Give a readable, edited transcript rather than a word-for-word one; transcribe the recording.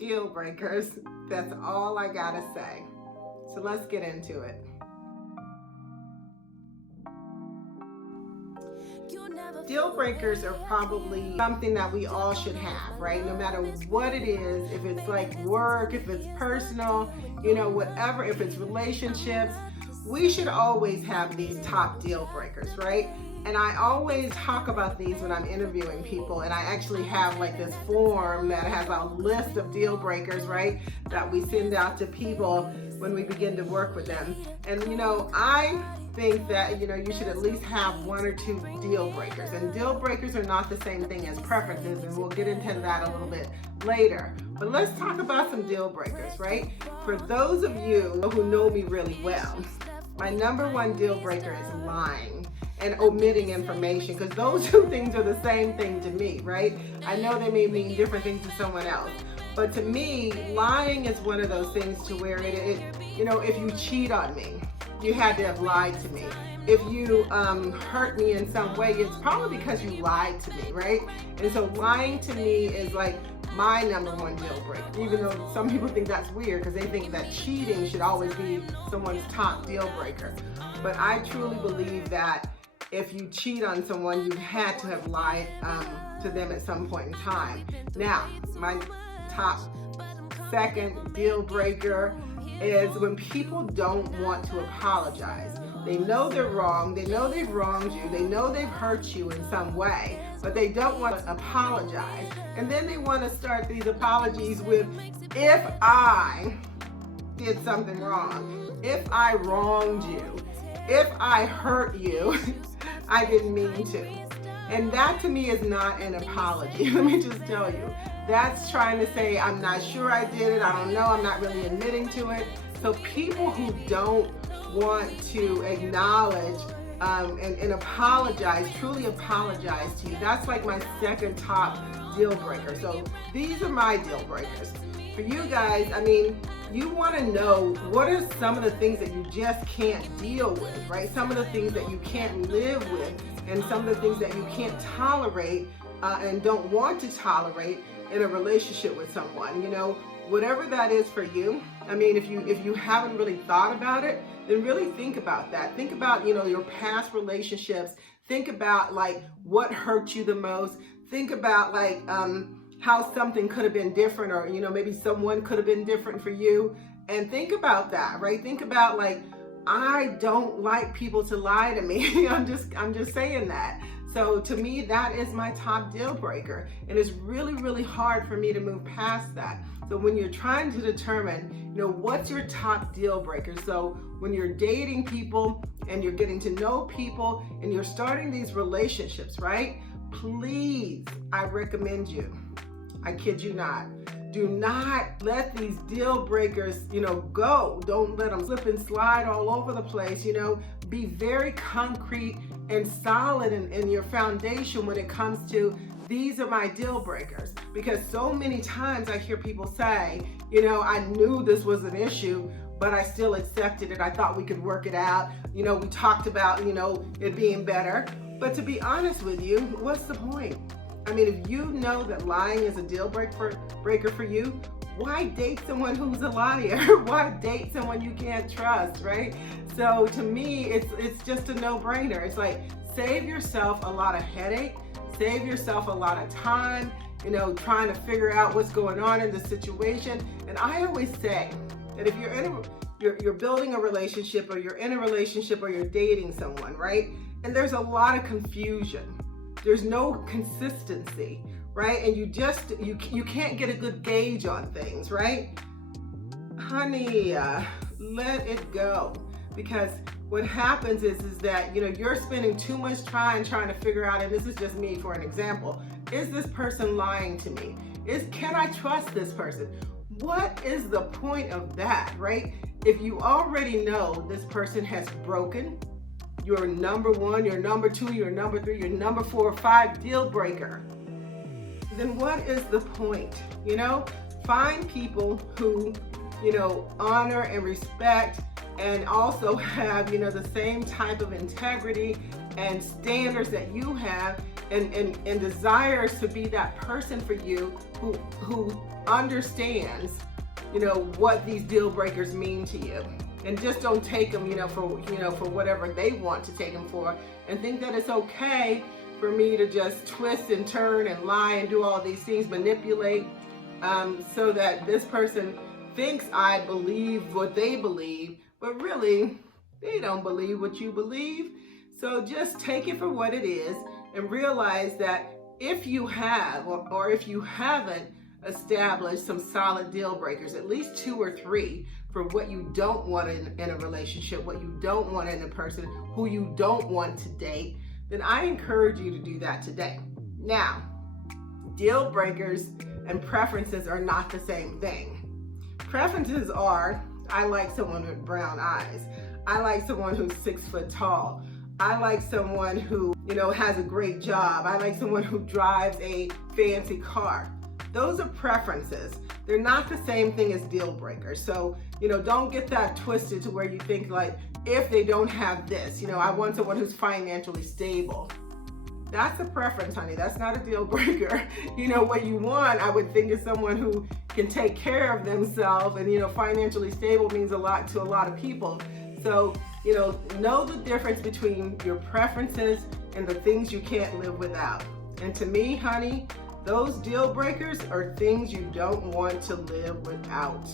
deal breakers. That's all I gotta say. So let's get into it. Deal breakers are probably something that we all should have, right? No matter what it is, if it's like work, if it's personal, whatever, if it's relationships, we should always have these top deal breakers, right? And I always talk about these when I'm interviewing people, and I actually have like this form that has a list of deal breakers, right, that we send out to people when we begin to work with them. And I think that you should at least have one or two deal breakers, and deal breakers are not the same thing as preferences, and we'll get into that a little bit later. But let's talk about some deal breakers, right? For those of you who know me really well, my number one deal breaker is lying and omitting information, because those two things are the same thing to me, right? I know they may mean different things to someone else, but to me, lying is one of those things to where if you cheat on me, you had to have lied to me. If you hurt me in some way, it's probably because you lied to me, right? And so lying to me is like my number one deal breaker, even though some people think that's weird because they think that cheating should always be someone's top deal breaker. But I truly believe that if you cheat on someone, you had to have lied to them at some point in time. Now, my top second deal breaker is when people don't want to apologize. They know they're wrong, they know they've wronged you, they know they've hurt you in some way, but they don't want to apologize. And then they want to start these apologies with, if I did something wrong, if I wronged you, if I hurt you, I didn't mean to. And that to me is not an apology. Let me just tell you. That's trying to say, I'm not sure I did it, I don't know, I'm not really admitting to it. So people who don't want to acknowledge and apologize, truly apologize to you, that's like my second top deal breaker. So these are my deal breakers. For you guys, you want to know what are some of the things that you just can't deal with, right? Some of the things that you can't live with, and some of the things that you can't tolerate and don't want to tolerate in a relationship with someone. Whatever that is for you. If you haven't really thought about it, then really think about that. Think about, your past relationships. Think about like what hurt you the most. Think about like how something could have been different, or maybe someone could have been different for you. And think about that, right? Think about like, I don't like people to lie to me. I'm just saying that. So to me, that is my top deal breaker. And it's really, really hard for me to move past that. So when you're trying to determine, what's your top deal breaker? So when you're dating people and you're getting to know people and you're starting these relationships, right? Please, I recommend you, I kid you not, do not let these deal breakers, go. Don't let them slip and slide all over the place, Be very concrete and solid in your foundation when it comes to, these are my deal breakers. Because so many times I hear people say, I knew this was an issue, but I still accepted it. I thought we could work it out. We talked about, it being better. But to be honest with you, what's the point? If you know that lying is a deal breaker for you, why date someone who's a liar? Why date someone you can't trust, right? So to me, it's just a no-brainer. It's like, save yourself a lot of headache, save yourself a lot of time, trying to figure out what's going on in the situation. And I always say that if you're building a relationship, or you're in a relationship, or you're dating someone, right? And there's a lot of confusion. There's no consistency, right? And you can't get a good gauge on things, right? Honey, let it go. Because what happens is that, you're spending too much time trying to figure out, and this is just me for an example, is this person lying to me? Can I trust this person? What is the point of that, right? If you already know this person has broken your number one, your number two, your number three, your number 4 or 5 deal breaker, then what is the point? Find people who, honor and respect, and also have, the same type of integrity and standards that you have, and desires to be that person for you who understands, what these deal breakers mean to you. And just don't take them, for whatever they want to take them for, and think that it's okay for me to just twist and turn and lie and do all these things, manipulate, so that this person thinks I believe what they believe, but really they don't believe what you believe. So just take it for what it is and realize that if you have, or if you haven't established some solid deal breakers, at least 2 or 3, for what you don't want in a relationship, what you don't want in a person, who you don't want to date, then I encourage you to do that today. Now, deal breakers and preferences are not the same thing. Preferences are, I like someone with brown eyes. I like someone who's 6 foot tall. I like someone who, has a great job. I like someone who drives a fancy car. Those are preferences. They're not the same thing as deal breakers. So, don't get that twisted to where you think like, if they don't have this, I want someone who's financially stable. That's a preference, honey. That's not a deal breaker. What you want, I would think, is someone who can take care of themselves, and, financially stable means a lot to a lot of people. So, know the difference between your preferences and the things you can't live without. And to me, honey, those deal breakers are things you don't want to live without.